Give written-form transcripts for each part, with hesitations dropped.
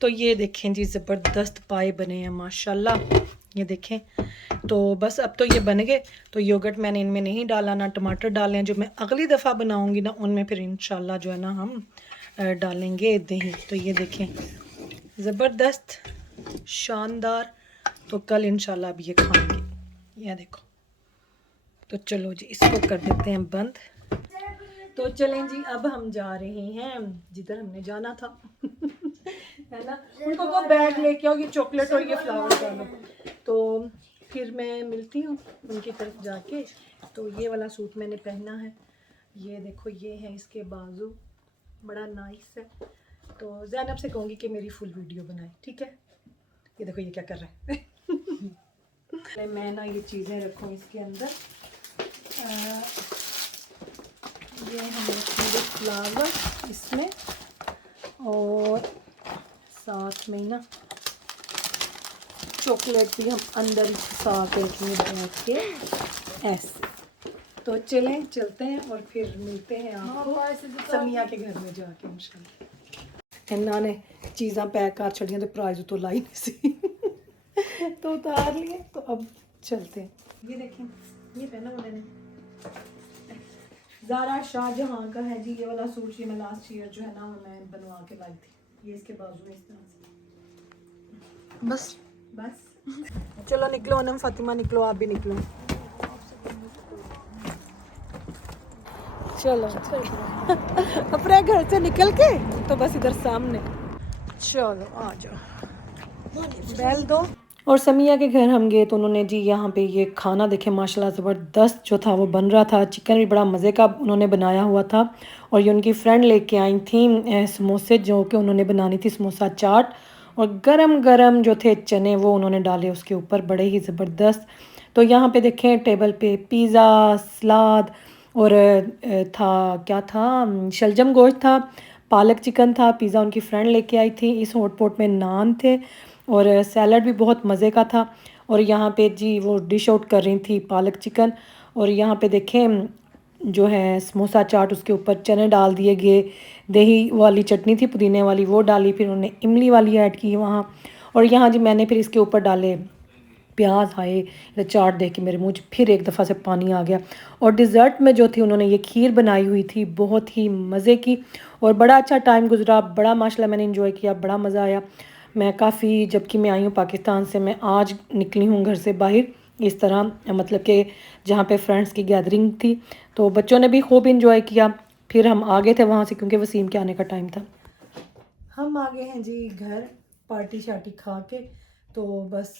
तो ये देखें जी, ज़बरदस्त पाए बने हैं माशाल्लाह। ये देखें, तो बस अब तो ये बन गए। तो योगर्ट मैंने इनमें नहीं डाला, ना टमाटर डाले हैं। जो मैं अगली दफ़ा बनाऊंगी ना, उनमें फिर इंशाल्लाह जो है ना हम डालेंगे दही। तो ये देखें, ज़बरदस्त शानदार। तो कल इंशाल्लाह अब ये खाएंगे। ये देखो। तो चलो जी, इसको कर देते हैं बंद। तो चलें जी, अब हम जा रहे हैं जिधर हमने जाना था। है ना, उनको वो बैग लेके आओ, ये चॉकलेट और ये फ्लावर डालो। तो फिर मैं मिलती हूँ उनकी तरफ जाके। तो ये वाला सूट मैंने पहना है, ये देखो, ये है इसके बाजू, बड़ा नाइस है। तो ज़ैनब से कहूँगी कि मेरी फुल वीडियो बनाए, ठीक है। ये देखो ये क्या कर रहा है। मैं ना ये चीज़ें रखूँ इसके अंदर। ये हम रखेंगे फ्लावर इसमें, और साथ में ना चॉकलेट भी हम अंदर ही खसा के रखेंगे बैठ के ऐसे। तो चलें, चलते हैं और फिर मिलते हैं आपको समिया के घर में जाके इंशाल्लाह। इन्होंने चीज़ां पैक कर छड़ियां, तो प्राइज तो लाई नहीं सी। तो उतार लिए। तो अब चलते हैं। ये देखें, ये पहना हुआ मैंने ज़ारा शाहजहां का है जी, ये वाला सूट। ये मैं लास्ट ईयर जो है ना मैं बनवा के लाई थी। ये इसके बाजू में इस तरह से। बस चलो निकलो अनम फातिमा, निकलो, आप भी निकलो। चलो अपने घर से निकल के तो बस इधर सामने। चलो आ जाओ, बैल दो। और समिया के घर हम गए तो उन्होंने जी यहाँ पे ये खाना देखे माशाल्लाह ज़बरदस्त जो था वो बन रहा था। चिकन भी बड़ा मज़े का उन्होंने बनाया हुआ था। और ये उनकी फ्रेंड लेके आई थी समोसे, जो कि उन्होंने बनानी थी समोसा चाट। और गरम गरम जो थे चने वो उन्होंने डाले उसके ऊपर, बड़े ही ज़बरदस्त। तो यहाँ पे देखें टेबल पे पिज़्ज़ा, सलाद और था क्या था, शलजम गोश्त था, पालक चिकन था। पिज़्ज़ा उनकी फ्रेंड लेके आई थी। इस हॉट पॉट में नान थे और सैलड भी बहुत मज़े का था। और यहाँ पे जी वो डिश आउट कर रही थी पालक चिकन। और यहाँ पे देखें जो है समोसा चाट, उसके ऊपर चने डाल दिए गए। दही वाली चटनी थी पुदीने वाली, वो डाली। फिर उन्होंने इमली वाली ऐड की वहाँ। और यहाँ जी मैंने फिर इसके ऊपर डाले प्याज। हाय, चाट देख के मेरे मुँह फिर एक दफ़ा से पानी आ गया। और डिज़र्ट में जो थी उन्होंने ये खीर बनाई हुई थी, बहुत ही मज़े की। और बड़ा अच्छा टाइम गुजरा, बड़ा माशाल्लाह मैंने इंजॉय किया, बड़ा मज़ा आया। मैं काफ़ी, जबकि मैं आई हूँ पाकिस्तान से, मैं आज निकली हूँ घर से बाहर इस तरह, मतलब कि जहाँ पे फ्रेंड्स की गैदरिंग थी। तो बच्चों ने भी खूब इंजॉय किया। फिर हम आ गए थे वहाँ से क्योंकि वसीम के आने का टाइम था। हम आ गए हैं जी घर, पार्टी शार्टी खा के। तो बस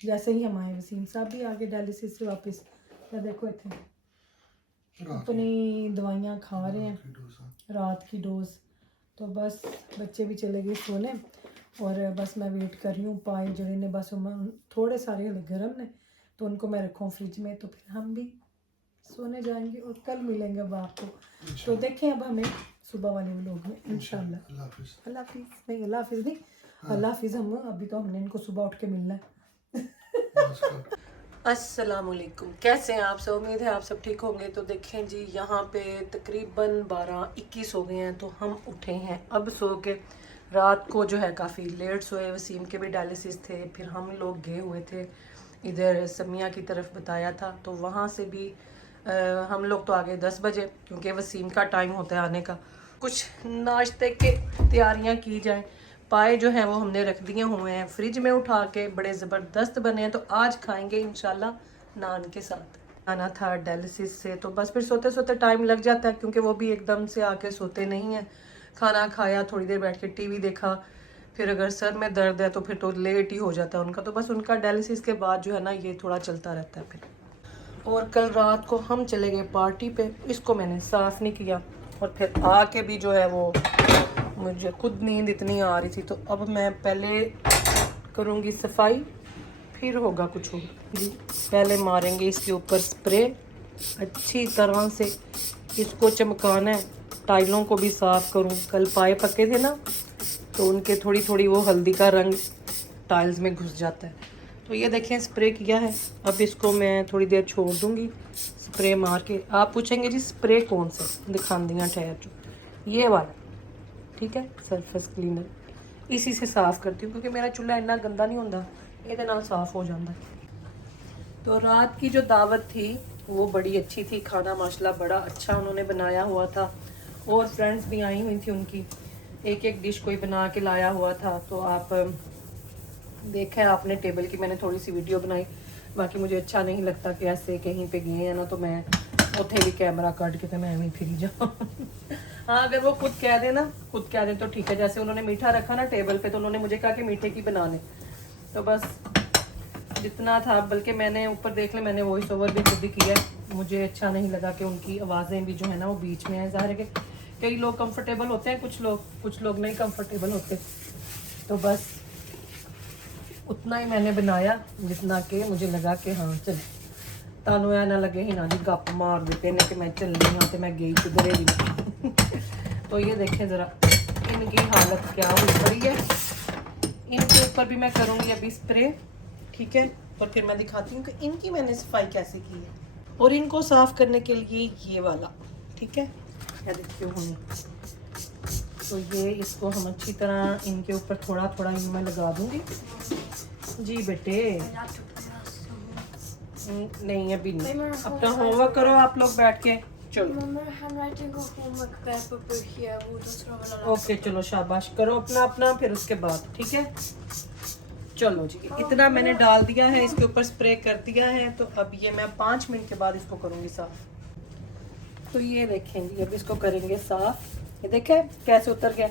जैसे ही हम आए वसीम साहब भी आ गए डायलिसिस से वापस। या देखो इतने अपनी दवाइयाँ खा रहे हैं, रात की डोज। तो बस बच्चे भी चले गए सोने और बस मैं वेट कर रही हूँ। पाए जड़े ने बस थोड़े सारे हले गर्म ने, तो उनको मैं रखूँ फ्रिज में। तो फिर हम भी सोने जाएंगे और कल मिलेंगे अब आपको। तो देखें अब हमें सुबह वाले व्लॉग में इंशाल्लाह। अल्लाह हाफिज़। नहीं अल्लाह हाफिज़ नहीं, अल्लाह हाफिज़ हम अभी तो हमने इनको सुबह उठ के मिलना है। अस्सलामुअलैकुम, कैसे हैं आप सब? उम्मीद है आप सब ठीक होंगे। तो देखें जी, यहाँ पे तकरीबन 12:21 हो गए हैं। तो हम उठे हैं अब सो के। रात को जो है काफ़ी लेट सोए, वसीम के भी डायलिसिस थे। फिर हम लोग गए हुए थे इधर समिया की तरफ, बताया था। तो वहाँ से भी हम लोग तो आ गए 10 बजे क्योंकि वसीम का टाइम होता है आने का। कुछ नाश्ते के तैयारियाँ की जाएँ। पाए जो हैं वो हमने रख दिए हुए हैं फ्रिज में उठा के, बड़े ज़बरदस्त बने हैं। तो आज खाएंगे इंशाल्लाह नान के साथ। आना था डायलिसिस से, तो बस फिर सोते सोते टाइम लग जाता है क्योंकि वो भी एकदम से आके सोते नहीं हैं। खाना खाया, थोड़ी देर बैठ के टीवी देखा, फिर अगर सर में दर्द है तो फिर तो लेट ही हो जाता है उनका। तो बस उनका डायलिसिस के बाद जो है ना ये थोड़ा चलता रहता है फिर। और कल रात को हम चले गए पार्टी पे, इसको मैंने साफ़ नहीं किया। और फिर आके भी जो है वो मुझे खुद नींद इतनी आ रही थी। तो अब मैं पहले करूँगी सफाई, फिर होगा कुछ होगा जी। पहले मारेंगे इसके ऊपर स्प्रे अच्छी तरह से, इसको चमकाना है। टाइलों को भी साफ़ करूँ, कल पाए पके थे ना तो उनके थोड़ी थोड़ी वो हल्दी का रंग टाइल्स में घुस जाता है। तो ये देखें स्प्रे किया है। अब इसको मैं थोड़ी देर छोड़ दूँगी स्प्रे मार के। आप पूछेंगे जी स्प्रे कौन सा, दिखा दिया ठहर जो, ये वाला, ठीक है, सरफेस क्लीनर। इसी से साफ़ करती हूँ क्योंकि मेरा चूल्हा इतना गंदा नहीं होता, ये नाल साफ़ हो जाता है। तो रात की जो दावत थी वो बड़ी अच्छी थी, खाना माशाल्लाह बड़ा अच्छा उन्होंने बनाया हुआ था, और फ्रेंड्स भी आई हुई थी उनकी, एक एक डिश कोई बना के लाया हुआ था। तो आप देखा है आपने टेबल की मैंने थोड़ी सी वीडियो बनाई, बाकी मुझे अच्छा नहीं लगता कि ऐसे कहीं पे गए हैं ना तो मैं उठे भी कैमरा काट के तो मैं वहीं फिरी जाऊँ। हाँ अगर वो खुद कह दे तो ठीक है। जैसे उन्होंने मीठा रखा ना टेबल पे तो उन्होंने मुझे कहा कि मीठे की बना ले, तो बस जितना था, बल्कि मैंने ऊपर देख ले मैंने वॉइस ओवर भी खुद ही किया। मुझे अच्छा नहीं लगा कि उनकी आवाज़ें भी जो है ना वो बीच में है। ज़ाहिर है कि कई लोग कंफर्टेबल होते हैं, कुछ लोग नहीं कंफर्टेबल होते। तो बस उतना ही मैंने बनाया जितना कि मुझे लगा कि हाँ चल तानू ऐ ना लगे ही ना जी गप मार देते ने कि मैं चलनी हाँ तो मैं गई किधरे भी। तो ये देखें ज़रा इनकी हालत क्या हुई पड़ी है। इनके ऊपर भी मैं करूँगी अभी स्प्रे, ठीक है, और फिर मैं दिखाती हूँ कि इनकी मैंने सफाई कैसे की है। और इनको साफ़ करने के लिए ये वाला, ठीक है, क्या देखते हो हमें, तो ये इसको हम अच्छी तरह इनके ऊपर थोड़ा थोड़ा यूँ मैं लगा दूँगी। जी बेटे नहीं अभी नहीं, अपना होमवर्क करो आप लोग बैठ के। चलो ओके चलो शाबाश करो अपना अपना, फिर उसके बाद ठीक है। चलो जी इतना मैंने डाल दिया है, इसके ऊपर स्प्रे कर दिया है। तो अब ये मैं 5 मिनट के बाद इसको करूँगी साफ़। तो ये देखें जी अब इसको करेंगे साफ़। ये देखें कैसे उतर गया।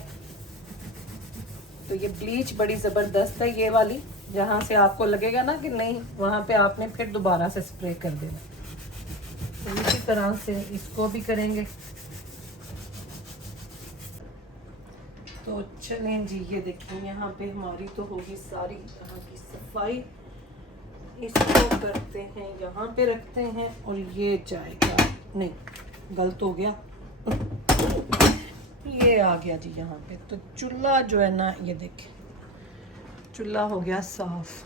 तो ये ब्लीच बड़ी ज़बरदस्त है ये वाली, जहाँ से आपको लगेगा ना कि नहीं वहाँ पे आपने फिर दोबारा से स्प्रे कर देना। तो इसी तरह से इसको भी करेंगे। तो चलें जी ये देखिए यहाँ पे हमारी तो होगी सारी यहाँ की सफाई। इसको करते हैं यहाँ पे रखते हैं और ये जाएगा, नहीं गलत हो गया, ये आ गया जी यहाँ पे। तो चूल्हा जो है ना ये देखें चूल्हा हो गया साफ।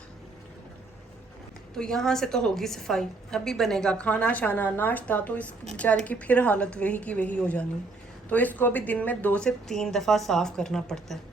तो यहाँ से तो होगी सफाई, अभी बनेगा खाना शाना नाश्ता, तो इस बेचारे की फिर हालत वही की वही हो जानी है। तो इसको भी दिन में 2 से 3 दफ़ा साफ़ करना पड़ता है।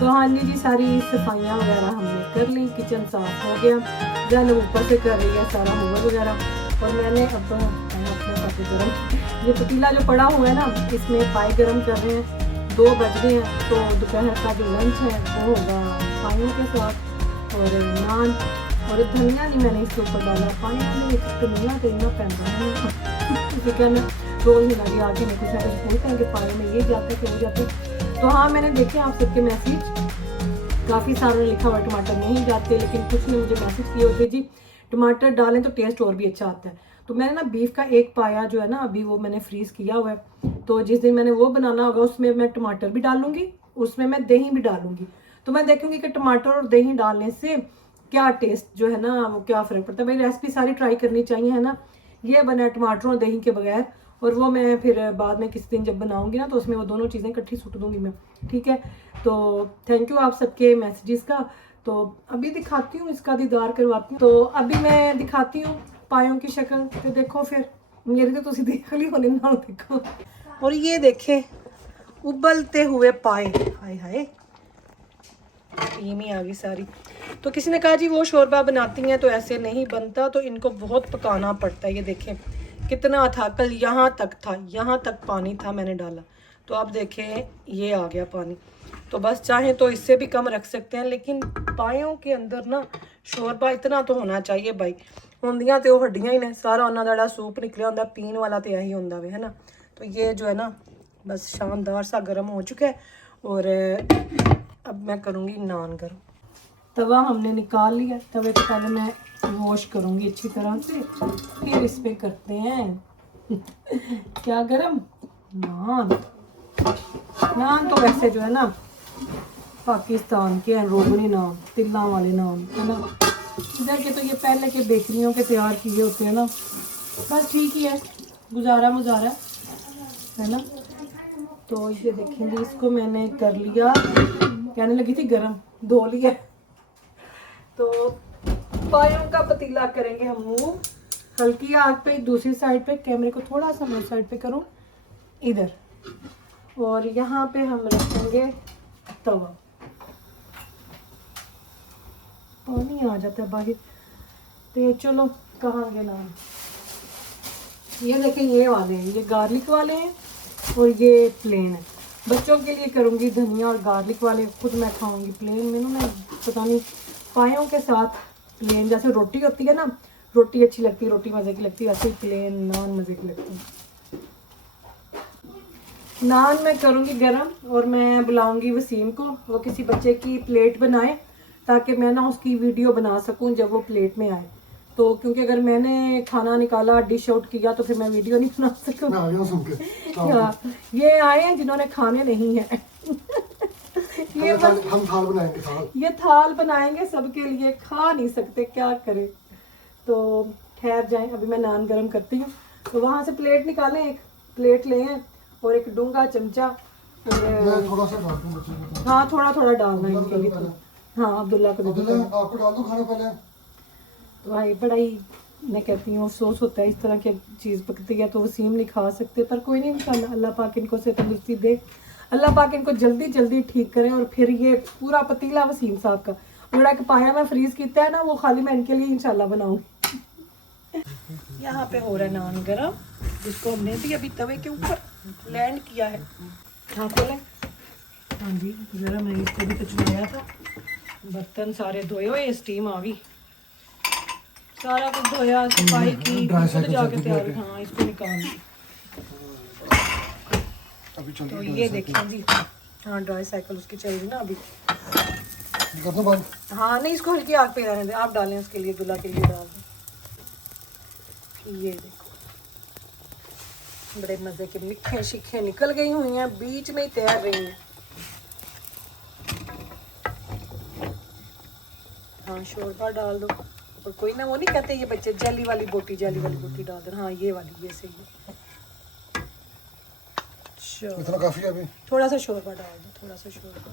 तो हाँ जी सारी सफाइयाँ वगैरह हमने कर ली, किचन साफ हो गया, जन ऊपर से कर रही है सारा होमवर्क वगैरह। और मैंने अब अपना काफ़ी गर्म ये पतीला जो पड़ा हुआ है ना इसमें पाए गर्म कर रहे हैं। 2 बज रहे हैं तो दोपहर का जो लंच है वो होगा पानियों के साथ और नान। और धनिया नहीं मैंने इसके ऊपर डाला, पानी में धनिया तो इतना पैदा है क्या मैं रोज हिला आगे में कुछ ना कुछ बोलते हैं कि पानी में ये जाते हैं कि वो जाते हैं। तो हाँ मैंने देखे आप सबके मैसेज, काफ़ी सारों ने लिखा हुआ टमाटर नहीं जाते, लेकिन कुछ ने मुझे मैसेज किए होते जी टमाटर डालें तो टेस्ट और भी अच्छा आता है। तो मैंने ना बीफ का एक पाया जो है ना अभी वो मैंने फ्रीज़ किया हुआ है, तो जिस दिन मैंने वो बनाना होगा उसमें मैं टमाटर भी डालूंगी, उसमें मैं दही भी डालूंगी। तो मैं देखूंगी कि टमाटर और दही डालने से क्या टेस्ट जो है ना वो क्या फ़र्क पड़ता है। मेरी रेसिपी सारी ट्राई करनी चाहिए है ना। ये बना टमाटर और दही के बगैर, और वो मैं फिर बाद में किसी दिन जब बनाऊंगी ना तो उसमें वो दोनों चीज़ें इकट्ठी सुट दूंगी मैं, ठीक है। तो थैंक यू आप सबके मैसेजेस का। तो अभी दिखाती हूँ इसका दीदार करवाती हूँ। तो अभी मैं दिखाती हूँ पायों की शक्ल, तो देखो फिर मेरे तो तुसी देख ली होने ना देखो। और ये देखे उबलते हुए पाए, हाय हाय टीम आ गई सारी। तो किसी ने कहा जी वो शोरबा बनाती हैं तो ऐसे नहीं बनता, तो इनको बहुत पकाना पड़ता है। ये देखें कितना था, कल यहाँ तक था, यहाँ तक पानी था मैंने डाला, तो आप देखें ये आ गया पानी। तो बस चाहें तो इससे भी कम रख सकते हैं, लेकिन पायों के अंदर ना शोरबा इतना तो होना चाहिए भाई। ਹੁੰਦੀਆਂ ਤੇ ਉਹ ਹੱਡੀਆਂ ਹੀ ਨੇ, ਸਾਰਾ ਉਹਨਾਂ ਦਾ ਜਿਹੜਾ ਸੂਪ ਨਿਕਲਿਆ ਹੁੰਦਾ ਪੀਣ वाला तो यही ਹੁੰਦਾ वे है ना। तो ये जो है ना बस शानदार सा गर्म हो चुका है। और अब मैं करूँगी नान गर्म। तवा हमने निकाल लिया, तवे को पहले मैं वॉश करूँगी अच्छी तरह से, फिर इस पे करते हैं क्या गरम नान। नान तो वैसे जो है ना पाकिस्तान के हैं, रोगनी नान, तिल्ला वाले नान है ना। इधर के तो ये पहले के बेकरियों के तैयार किए होते हैं ना, बस ठीक ही है, गुजारा मुजारा है ना। तो ये देखेंगे, इसको मैंने कर लिया, कहने लगी थी गरम, धो लिया। तो पायों का पतीला करेंगे हम मूव, हल्की आग पे दूसरी साइड पे, कैमरे को थोड़ा सा मैं साइड पे करूँ इधर, और यहाँ पे हम रखेंगे तवा। पानी आ जाता है बाहर। तो चलो कहाँ गए नान। ये देखें, ये वाले हैं, ये गार्लिक वाले हैं और ये प्लेन है। बच्चों के लिए करूँगी धनिया और गार्लिक वाले, खुद मैं खाऊंगी प्लेन। मैंने ना पता नहीं पायों के साथ प्लेन, जैसे रोटी होती है ना, रोटी अच्छी लगती है, रोटी मज़े की लगती है, वैसे प्लेन नान मज़े की लगती है। नान मैं करूँगी गरम, और मैं बुलाऊँगी वसीम को, वो किसी बच्चे की प्लेट बनाए ताकि मैं ना उसकी वीडियो बना सकूं जब वो प्लेट में आए। तो क्योंकि अगर मैंने खाना निकाला, डिश आउट किया, तो फिर मैं वीडियो नहीं बना सकूँ। ये आए हैं जिन्होंने खाने नहीं है ये हम थाल बनाएंगे, ये थाल बनाएंगे सबके लिए, खा नहीं सकते, क्या करें। तो ठहर जाएं, अभी मैं नान गरम करती हूँ। तो वहाँ से प्लेट निकालें, एक प्लेट लें और एक डूंगा चमचा, और थोड़ा सा डाल दूँ। हाँ थोड़ा थोड़ा डालना है इनके लिए। तो हाँ अब्दुल्ला को आपको डाल दो खाना पहले। तो भाई बड़ा ही मैं कहती हूँ अफसोस होता है, इस तरह की चीज़ पकती है तो वसीम नहीं खा सकते, पर कोई नहीं, इंशाल्लाह अल्लाह पाक इनको से तंदुरुस्ती दे, अल्लाह पाक इनको जल्दी जल्दी ठीक करें। और फिर ये पूरा पतीला वसीम साहब का बड़ा एक पाया मैं फ्रीज किया है ना, वो खाली मैं इनके लिए इंशाल्लाह बनाऊँगी। यहाँ पे हो रहा है नान गरम, जिसको हमने भी अभी तवे के ऊपर लैंड किया है। हाँ खोलें। हाँ जी ज़रा मैं इसको भी तो चलाया था, बर्तन सारे धोए हुए, स्टीम आ गई, सारा कुछ धोया, सफाई की, तो जाके तैयार। हाँ इसको निकाल दी। तो ये देखिए जी, हाँ ड्राई साइकिल उसकी चल रही ना अभी। हाँ नहीं, इसको हल्की आग पे रहने दें, आप डालें उसके लिए, दुल्हा के लिए डाल दें। ये देखो बड़े मज़े के मिठे शिखे निकल गई हुई हैं, बीच में ही तैयार रही हैं। हाँ शोरबा डाल दो, और कोई ना वो नहीं कहते ये बच्चे जेली वाली बोटी, जेली वाली बोटी डाल दो। हाँ ये वाली, ये सही है। इतना काफ़ी है अभी, थोड़ा सा शोरबा डाल दो, थोड़ा सा शोरबा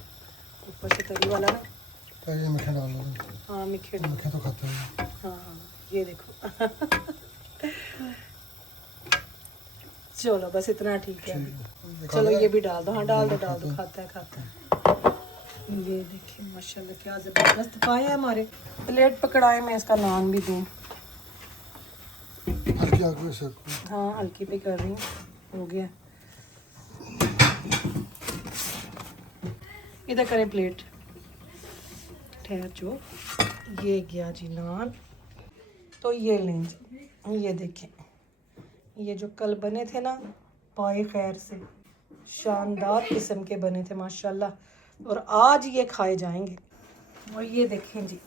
ऊपर से तरी वाला ना। ये मीठे डाल दो। हाँ मीठे तो खाते हैं। हाँ हाँ ये देखो चलो बस इतना ठीक है। चलो ये भी डाल दो। हाँ डाल दो डाल दो, खाता है खाता है। ये देखिए माशाल्लाह क्या ज़बरदस्त पाए हैं हमारे। प्लेट पकड़ाए, मैं इसका नान भी दूँ। हल्की आग पे सर। हाँ हल्की पे कर रही हूँ, हो गया। इधर करें प्लेट, ठहर जो। ये गया जी नान। तो ये लें जी, ये देखें, ये जो कल बने थे ना पाए खैर से, शानदार किस्म के बने थे माशाल्लाह, और आज ये खाए जाएंगे। और ये देखें जी,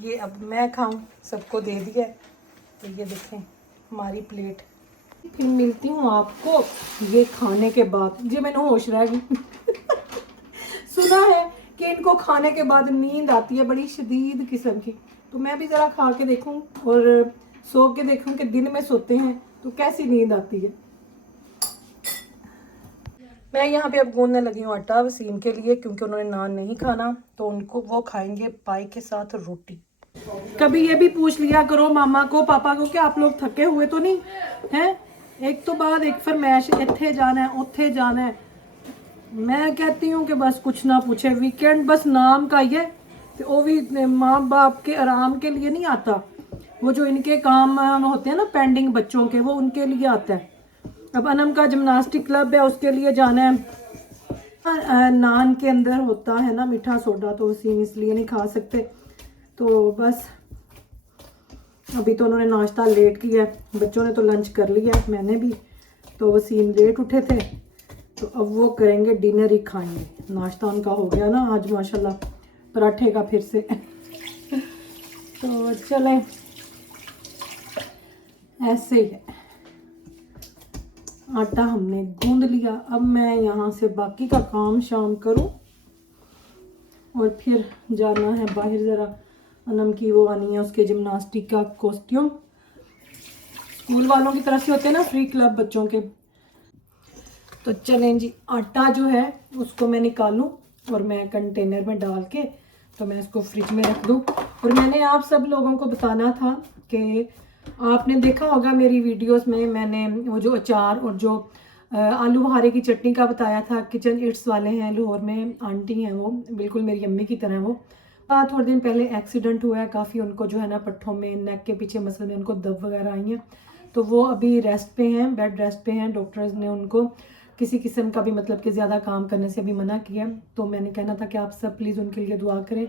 ये अब मैं खाऊं, सबको दे दिया। तो ये देखें हमारी प्लेट। फिर मिलती हूँ आपको ये खाने के बाद। जी मैंने होश रह गई सुना है कि इनको खाने के बाद नींद आती है बड़ी शदीद किस्म की, तो मैं भी ज़रा खा के देखूं और सो के देखूं कि दिन में सोते हैं तो कैसी नींद आती है। मैं यहाँ पे अब गूंदने लगी हूँ आटा वसीम के लिए, क्योंकि उन्होंने नान नहीं खाना, तो उनको वो खाएंगे पाई के साथ रोटी। कभी ये भी पूछ लिया करो मामा को, पापा को, कि आप लोग थके हुए तो नहीं हैं। एक तो बाद एक फरमाइश, इत्थे जाना है उत्थे जाना है। मैं कहती हूँ कि बस कुछ ना पूछे, वीकेंड बस नाम का ही है, तो वो भी माँ बाप के आराम के लिए नहीं आता, वो जो इनके काम होते हैं ना पेंडिंग बच्चों के, वो उनके लिए आता है। अब अनम का जिम्नास्टिक क्लब है, उसके लिए जाना है, नान के अंदर होता है ना मीठा सोडा, तो वसीम इसलिए नहीं खा सकते। तो बस अभी तो उन्होंने नाश्ता लेट किया, बच्चों ने तो लंच कर लिया, मैंने भी। तो वसीम लेट उठे थे, तो अब वो करेंगे डिनर ही खाएंगे। नाश्ता उनका हो गया ना आज माशाल्लाह, पराठे का फिर से। तो चलें, ऐसे ही है। आटा हमने गूंद लिया, अब मैं यहाँ से बाकी का काम शाम करूँ और फिर जाना है बाहर। ज़रा अनम की वो आनी है, उसके जिम्नास्टिक का कॉस्ट्यूम, स्कूल वालों की तरफ से होते हैं ना, फ्री क्लब बच्चों के। तो चलें जी, आटा जो है उसको मैं निकालूं और मैं कंटेनर में डाल के तो मैं इसको फ्रिज में रख दूं। और मैंने आप सब लोगों को बताना था कि आपने देखा होगा मेरी वीडियोस में, मैंने वो जो अचार और जो आलू बुखारे की चटनी का बताया था। किचन इट्स वाले हैं लाहौर में, आंटी हैं वो, बिल्कुल मेरी अम्मी की तरह। वो थोड़े दिन पहले एक्सीडेंट हुआ है, काफ़ी उनको जो है ना पट्ठों में, नेक के पीछे मसल में उनको दब वगैरह आई हैं। तो वो अभी रेस्ट पे हैं, बेड रेस्ट पे हैं। डॉक्टर्स ने उनको किसी किस्म का भी मतलब कि ज़्यादा काम करने से भी मना किया। तो मैंने कहना था कि आप सब प्लीज़ उनके लिए दुआ करें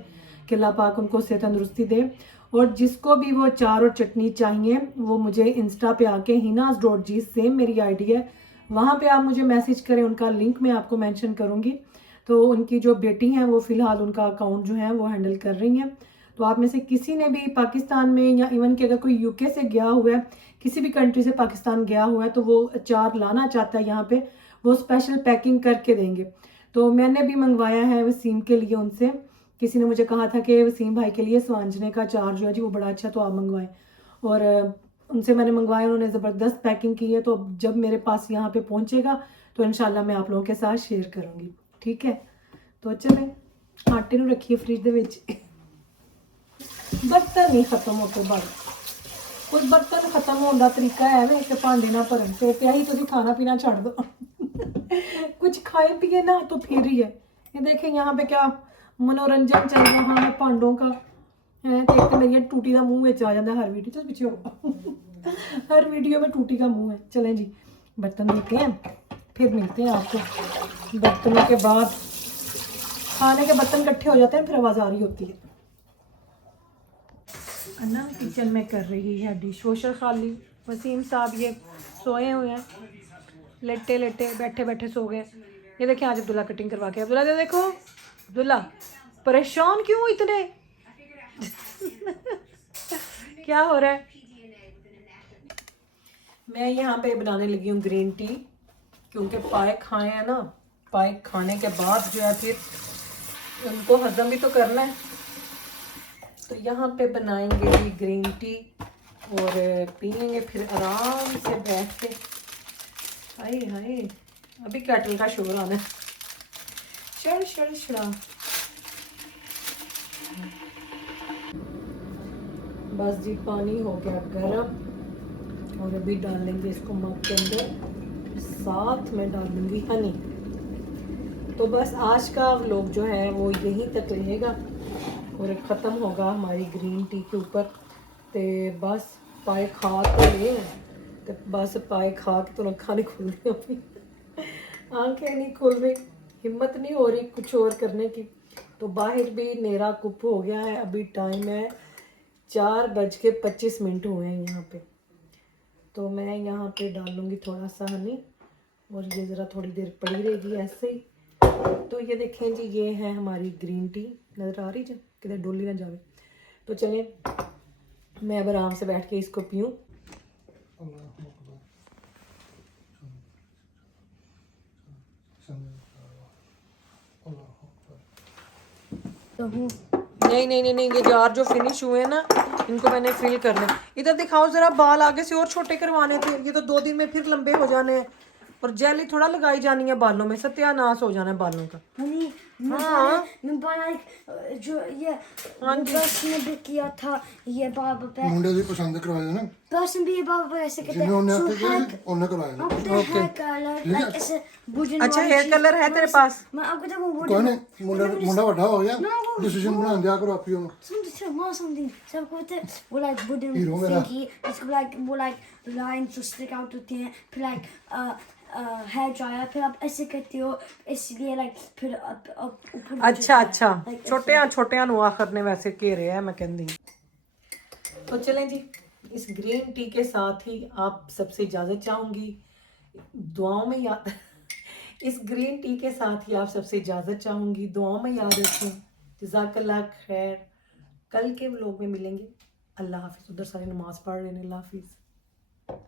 कि अल्लाह पाक उनको सेहत तंदुरुस्ती दे। और जिसको भी वो अचार और चटनी चाहिए वो मुझे इंस्टा पे आके hinas.g, सेम मेरी आईडी है, वहाँ पे आप मुझे मैसेज करें, उनका लिंक मैं आपको मेंशन करूँगी। तो उनकी जो बेटी हैं वो फ़िलहाल उनका अकाउंट जो है वो हैंडल कर रही हैं। तो आप में से किसी ने भी पाकिस्तान में, या इवन कि अगर कोई यूके से गया हुआ है, किसी भी कंट्री से पाकिस्तान गया हुआ है, तो वो अचार लाना चाहता है यहाँ पे, वो स्पेशल पैकिंग करके देंगे। तो मैंने भी मंगवाया है वसीम के लिए उनसे। किसी ने मुझे कहा था कि वसीम भाई के लिए स्वांजने का अचार जो है जी वो बड़ा अच्छा, तो आप मंगवाएं। और उनसे मैंने मंगवाया, उन्होंने ज़बरदस्त पैकिंग की है। तो जब मेरे पास यहाँ पे पहुँचेगा तो इंशाल्लाह मैं आप लोगों के साथ शेयर करूँगी, ठीक है। तो चलें, आटे ਨੂੰ रखिए फ्रिज ਦੇ ਵਿੱਚ। बर्तन नहीं खत्म होते बाहर, कुछ बर्तन खत्म होने का तरीका है वे कि भांडे ना भरन से पिया ही, तो खाना पीना छोड़ दो। कुछ खाए पिए ना तो फिर ही है। ये देखें यहाँ पे क्या मनोरंजन चल रहा है भांडों का है। एक तो मेरी टूटी का मुँह में आ जाता है हर वीडियो, चल पीछे हो। हर वीडियो में टूटी का मुँह है। चलें जी, बर्तन धोते हैं, फिर मिलते हैं आपको। बर्तनों के बाद खाने के बर्तन इकट्ठे हो जाते हैं, फिर आवाज़ आ रही होती है। अन्ना किचन में कर रही है डिश वॉशर खाली। वसीम साहब ये सोए हुए हैं, लेटे लेटे बैठे बैठे सो गए। ये देखें आज अब्दुल्ला कटिंग करवा के, अब्दुल्ला दे देखो, अब्दुल्ला परेशान क्यों इतने? क्या हो रहा है? मैं यहाँ पे बनाने लगी हूँ ग्रीन टी, क्योंकि पाए खाए हैं ना, पाए खाने के बाद जो है फिर उनको हजम भी तो करना है। तो यहाँ पे बनाएंगे जी ग्रीन टी और पियेंगे फिर आराम से बैठ के। हाय हाय, अभी केटल का शोर आना है, चढ़ चढ़ चढ़ा। बस जी पानी हो गया गर्म और अभी डालेंगे इसको मग के अंदर, साथ में डालूंगी हनी। तो बस आज का व्लॉग जो है वो यहीं तक रहेगा और ख़त्म होगा हमारी ग्रीन टी के ऊपर। तो बस पाए खा तो ले, तो बस पाए खा के तो अखा नहीं खुल रही, अपनी आंखें नहीं खुल रही, हिम्मत नहीं हो रही कुछ और करने की। तो बाहर भी नेरा कुप हो गया है, अभी टाइम है 4:25 हुए हैं यहाँ पे। तो मैं यहाँ पे डालूँगी थोड़ा सा हनी और ये ज़रा थोड़ी देर पड़ी रहेगी ऐसे ही। तो ये देखें जी, ये है हमारी ग्रीन टी, नज़र आ रही है, किधर डोली ना जावे। तो चलिए मैं अब आराम से बैठ के इसको पीऊँ। नहीं नहीं नहीं नहीं, ये जार जो फिनिश हुए हैं ना, इनको मैंने फिल करना है। इधर दिखाओ ज़रा, बाल आगे से और छोटे करवाने थे, ये तो 2 दिन में फिर लंबे हो जाने हैं। और जेली थोड़ा लगाई जानी है बालों में, सत्यानाश हो जाना है बालों का। हाँ जो ये हाँ जी बस ने भी किया था ये बाबा पे मुंडे दी पसंद करवाया ना बस में भी बाबा पे ऐसे कहते जिन्हें उन्हें हैं आके गए उन्हें करवाया ना आपको है कलर लाइक ऐसे वुडन अच्छा हेयर कलर है तेरे पास मैं आपको तो वो कोई वुडन नहीं मुंडा बड़ा हो गया डिसीजन बना दिया करो आप ही होना something सब कहते हैं वो लाइक वुडन हीरो मेरा thingy इसको लाइक वो लाइक लाइंस जो स्टिक आउट होती हैं फिर लाइक हेयर ड्रायर फिर आप ऐसे करते हो इसलिए लाइक फिर अब ऊपर अच्छा अच्छा छोटियां नु आखिर ने वैसे घेरे है मैं कहंदी तो चलें जी इस ग्रीन टी के साथ ही आप सबसे इजाजत चाहूंगी दुआओं में याद इस ग्रीन टी के साथ ही आप सबसे इजाजत चाहूंगी दुआओं में याद रखें जज़ाकल्लाह खैर कल के व्लॉग में मिलेंगे अल्लाह हाफिज उधर सारे नमाज पढ़ रहे हैं अल्लाह हाफिज